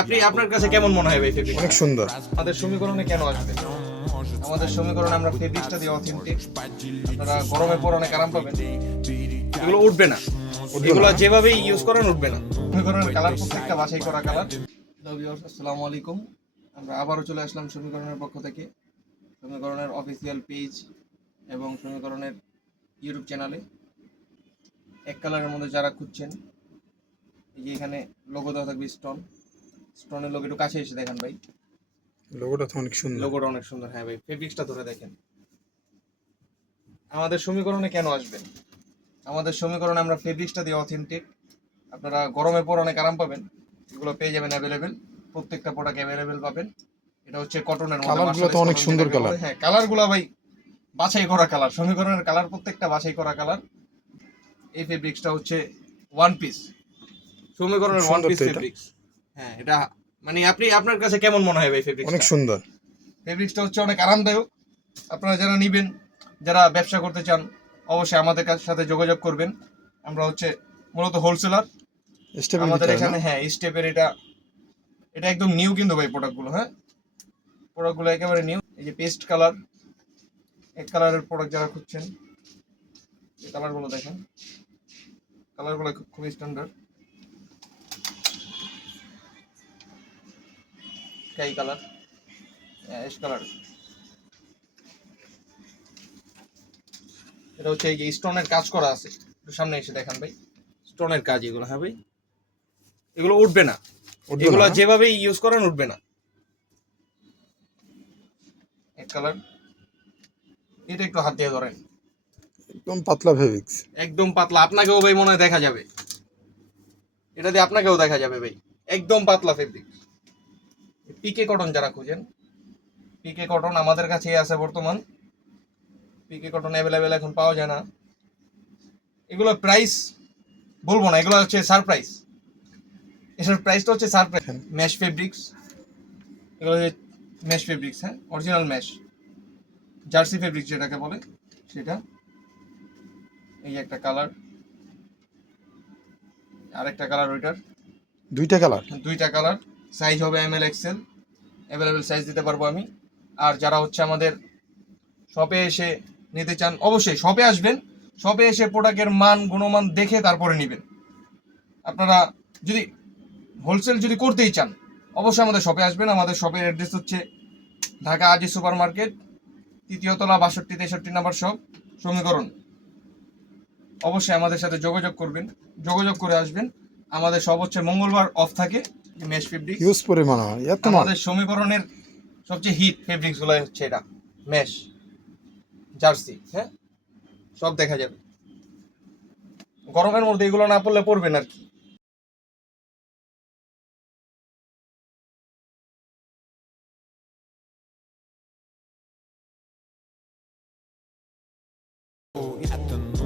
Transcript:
আপনি আপনার কাছে কেমন মনে হয় ভাই ফেব্রিক? অনেক সুন্দর। আমাদের সমীকরণে কেন আসবে? আমাদের সমীকরণে আমরা ফেব্রিক্সটা দিয়ে অথেন্টিক, আপনারা গরমে পরে অনেক আরাম পাবেন। এগুলো উঠবে না, এগুলো যেভাবেই ইউজ করেন উঠবে না। সমীকরণের কালার প্রত্যেকটা বাছাই করা কালার। হ্যালো ভিউয়ার্স, আসসালামু আলাইকুম। আমরা আবারও চলে আসলাম সমীকরণের পক্ষ থেকে, সমীকরণের অফিসিয়াল পেজ এবং সমীকরণের ইউটিউব চ্যানেলে। এক কালারের মধ্যে যারা খুঁজছেন, এই যে এখানে লোগো দেওয়া থাকবে স্টোনের লোগো, একটু কাছে এসে দেখেন ভাই। লোগোটা তো অনেক সুন্দর। লোগোটা অনেক সুন্দর। হ্যাঁ ভাই, ফেব্রিক্সটা ধরে দেখেন। আমাদের সমীকরণে কেন আসবেন? আমাদের সমীকরণে আমরা ফেব্রিক্সটা দিয়ে অথেন্টিক, আপনারা গরমে পরে অনেক আরাম পাবেন। এগুলো পেয়ে যাবেন অ্যাভেলেবেল, প্রত্যেকটা প্রোডাক্ট অ্যাভেলেবেল পাবেন। এটা হচ্ছে কটনের মধ্যে। কালারগুলো তো অনেক সুন্দর কালার। হ্যাঁ, কালারগুলো ভাই বাছাই করা কালার, সমীকরণের কালার প্রত্যেকটা বাছাই করা কালার। এই ফেব্রিক্সটা হচ্ছে ওয়ান পিস, সমীকরণের ওয়ান পিস ফেব্রিক্স। হ্যাঁ, এটা মানে আপনি আপনার কাছে কেমন মনে হয় ভাই ফেব্রিক্স? অনেক সুন্দর। ফেব্রিক্সটা হচ্ছে অনেক আরামদায়ক। আপনারা যারা নেবেন, যারা ব্যবসা করতে চান, অবশ্যই আমাদের সাথে যোগাযোগ করবেন। আমরা হচ্ছে মূলত হোলসেলার। আমাদের এখানে হ্যাঁ স্টেপের এটা এটা একদম নিউ কিন্তু ভাই প্রোডাক্টগুলো। হ্যাঁ, প্রোডাক্টগুলো একেবারে নিউ। এই যে পেস্ট কালার, এক কালারের প্রোডাক্ট যারা খুঁজছেন, এই কালারগুলো দেখেন, কালারগুলো খুবই standard. Sky colour, ash colour. এটা হচ্ছে এই যে স্টোনের কাজ করা আছে, একটু সামনে এসে দেখেন ভাই, স্টোনের কাজ এগুলো। হ্যাঁ ভাই, এগুলো উঠবে না, এগুলো যেভাবেই ইউজ করেন উঠবে না। এক কালার, এটা একটু হাত দিয়ে ধরেন, একদম পাতলা ফেব্রিক্স। একদম পাতলা। আপনাকেও ভাই মনে হয় দেখা যাবে, এটা দিয়ে আপনাকেও দেখা যাবে ভাই, একদম পাতলা ফেব্রিক। পিকে কটন যারা খুঁজেন, পিকে কটন আমাদের কাছেই আছে বর্তমান। পিকে কটন অ্যাভেলেবেল এখন পাওয়া যায় না। এগুলো প্রাইস বলবো না, এগুলো হচ্ছে সারপ্রাইজ। এটার প্রাইসটা হচ্ছে সারপ্রাইজ। ম্যাশ ফেব্রিক্স, এগুলো হচ্ছে ম্যাশ ফেব্রিক্স। হ্যাঁ, অরিজিনাল ম্যাশ, জার্সি ফেব্রিক্স যেটাকে বলে সেটা। এই একটা কালার, আরেকটা কালার ওইটার। দুইটা কালার, সাইজ হবে ML XL, অ্যাভেলেবেল সাইজ দিতে পারবো আমি। আর যারা হচ্ছে আমাদের শপে এসে নিতে চান, অবশ্যই শপে আসবেন। শপে এসে প্রোডাক্টের মান গুণমান দেখে তারপরে নেবেন। আপনারা যদি হোলসেল যদি করতেই চান, অবশ্যই আমাদের শপে আসবেন। আমাদের শপের অ্যাড্রেস হচ্ছে ঢাকা আজি সুপার মার্কেট, 3য় তলা, 62-63 নাম্বার শপ, সমীকরণ। অবশ্যই আমাদের সাথে যোগাযোগ করবেন, যোগাযোগ করে আসবেন। আমাদের সব হচ্ছে মঙ্গলবার অফ থাকে। মেশ ফেব্রিক ইউজ পরিমাণ আমাদের সমীকরণের সবচেয়ে হিট ফেব্রিক্স গুলো হচ্ছে এটা, মেশ, জার্সি। হ্যাঁ, সব দেখা যাবে। গরমের মধ্যে এগুলো না পড়লে পড়বেন আর কি। At the